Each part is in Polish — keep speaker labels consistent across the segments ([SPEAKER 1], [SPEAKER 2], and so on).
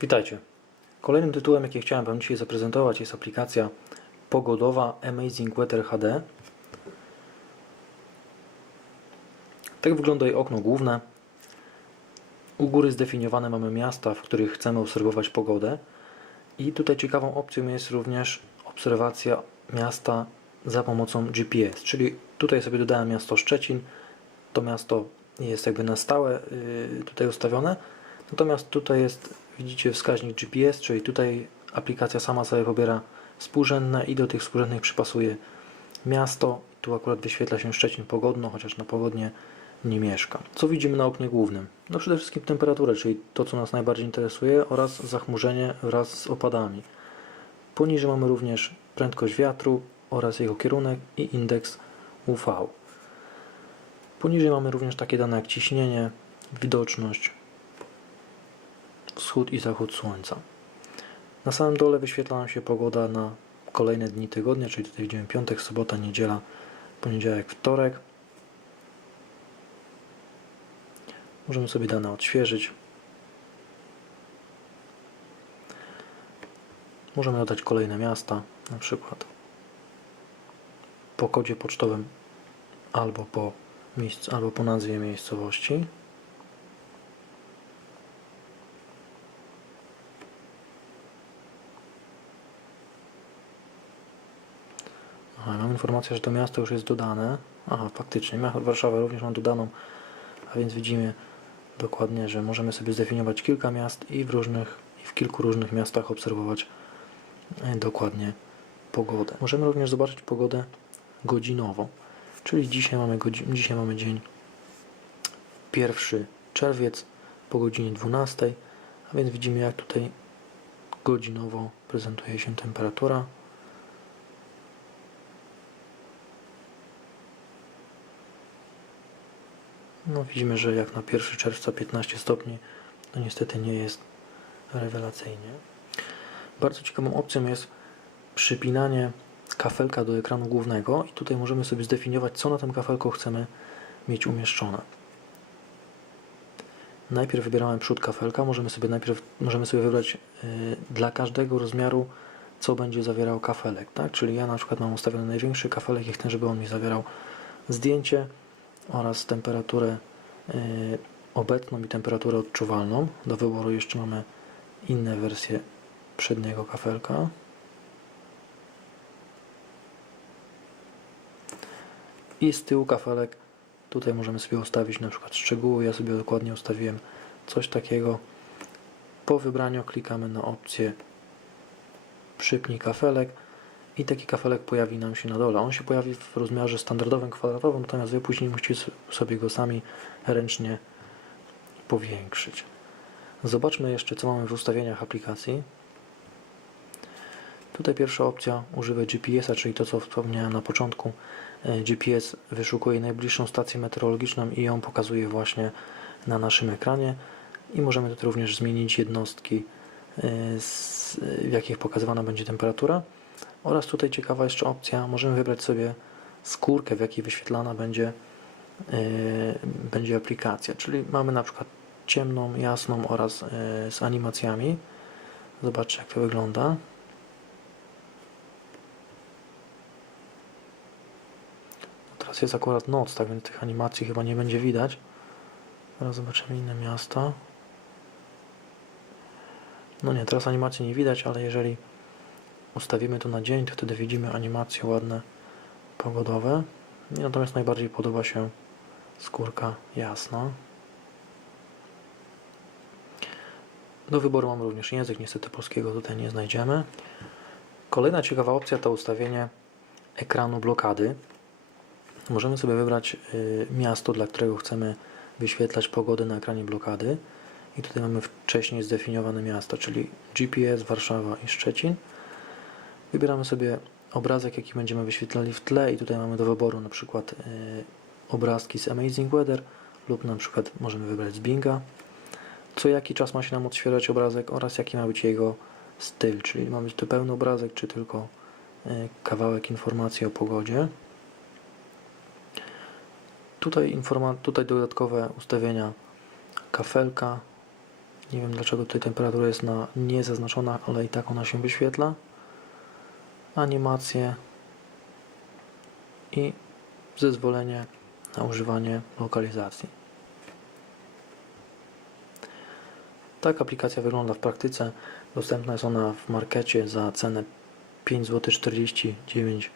[SPEAKER 1] Witajcie. Kolejnym tytułem, jaki chciałem Wam dzisiaj zaprezentować, jest aplikacja pogodowa Amazing Weather HD. Tak wygląda jej okno główne. U góry zdefiniowane mamy miasta, w których chcemy obserwować pogodę. I tutaj ciekawą opcją jest również obserwacja miasta za pomocą GPS. Czyli tutaj sobie dodałem miasto Szczecin. To miasto jest jakby na stałe yy, tutaj ustawione. Natomiast tutaj jest, widzicie, wskaźnik GPS, czyli tutaj aplikacja sama sobie pobiera współrzędne i do tych współrzędnych przypasuje miasto. Tu akurat wyświetla się Szczecin pogodno, chociaż na pogodnie nie mieszka. Co widzimy na oknie głównym? No przede wszystkim temperaturę, czyli to, co nas najbardziej interesuje oraz zachmurzenie wraz z opadami. Poniżej mamy również prędkość wiatru oraz jego kierunek i indeks UV. Poniżej mamy również takie dane jak ciśnienie, widoczność, wschód i zachód słońca. Na samym dole wyświetla nam się pogoda na kolejne dni tygodnia, czyli tutaj widzimy piątek, sobota, niedziela, poniedziałek, wtorek. Możemy sobie dane odświeżyć. Możemy dodać kolejne miasta, na przykład po kodzie pocztowym albo po, miejsc, albo po nazwie miejscowości. Aha, mam informację, że to miasto już jest dodane. Aha, faktycznie, Warszawę również mam dodaną, a więc widzimy dokładnie, że możemy sobie zdefiniować kilka miast i w różnych, i w kilku różnych miastach obserwować e, dokładnie pogodę. Możemy również zobaczyć pogodę godzinową, czyli dzisiaj mamy, godzi- dzisiaj mamy dzień 1 czerwiec po godzinie 12, a więc widzimy jak tutaj godzinowo prezentuje się temperatura. No widzimy, że jak na 1 czerwca 15 stopni, to niestety nie jest rewelacyjnie. Bardzo ciekawą opcją jest przypinanie kafelka do ekranu głównego i tutaj możemy sobie zdefiniować, co na tym kafelku chcemy mieć umieszczone. Najpierw wybieramy przód kafelka, możemy sobie najpierw możemy sobie wybrać y, dla każdego rozmiaru, co będzie zawierał kafelek, tak? Czyli ja na przykład mam ustawiony największy kafelek i chcę, żeby on mi zawierał zdjęcie oraz temperaturę y, obecną i temperaturę odczuwalną. Do wyboru jeszcze mamy inne wersje przedniego kafelka. I z tyłu kafelek tutaj możemy sobie ustawić na przykład szczegóły. Ja sobie dokładnie ustawiłem coś takiego. Po wybraniu klikamy na opcję przypnij kafelek i taki kafelek pojawi nam się na dole. On się pojawi w rozmiarze standardowym, kwadratowym, natomiast Wy później musicie sobie go sami ręcznie powiększyć. Zobaczmy jeszcze, co mamy w ustawieniach aplikacji. Tutaj pierwsza opcja używaj GPS-a, czyli to, co wspomniałem na początku. E, GPS wyszukuje najbliższą stację meteorologiczną i ją pokazuje właśnie na naszym ekranie. I możemy tutaj również zmienić jednostki, e, w jakich pokazywana będzie temperatura. Oraz tutaj ciekawa jeszcze opcja, możemy wybrać sobie skórkę, w jakiej wyświetlana będzie, e, będzie aplikacja. Czyli mamy na przykład ciemną, jasną oraz e, z animacjami. Zobaczcie jak to wygląda. Teraz jest akurat noc, tak więc tych animacji chyba nie będzie widać. Teraz zobaczymy inne miasta. No nie, teraz animacji nie widać, ale jeżeli ustawimy to na dzień, to wtedy widzimy animacje ładne, pogodowe. Mi natomiast najbardziej podoba się skórka jasna. Do wyboru mam również język, niestety polskiego tutaj nie znajdziemy. Kolejna ciekawa opcja to ustawienie ekranu blokady. Możemy sobie wybrać y, miasto, dla którego chcemy wyświetlać pogodę na ekranie blokady. I tutaj mamy wcześniej zdefiniowane miasta, czyli GPS, Warszawa i Szczecin. Wybieramy sobie obrazek, jaki będziemy wyświetlali w tle i tutaj mamy do wyboru na przykład y, obrazki z Amazing Weather lub na przykład możemy wybrać z Binga. Co jaki czas ma się nam odświeżać obrazek oraz jaki ma być jego styl, czyli ma być to pełny obrazek, czy tylko y, kawałek informacji o pogodzie. Tutaj, informa- tutaj dodatkowe ustawienia kafelka, Nie wiem dlaczego tutaj temperatura jest na niezaznaczona, ale i tak ona się wyświetla. Animacje i zezwolenie na używanie lokalizacji. Tak aplikacja wygląda w praktyce. Dostępna jest ona w markecie za cenę 5 zł 49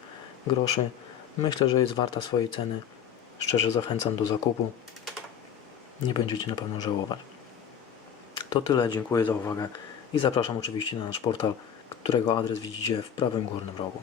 [SPEAKER 1] groszy. Myślę, że jest warta swojej ceny. Szczerze zachęcam do zakupu. Nie będziecie na pewno żałować. To tyle, dziękuję za uwagę i zapraszam oczywiście na nasz portal, którego adres widzicie w prawym górnym rogu.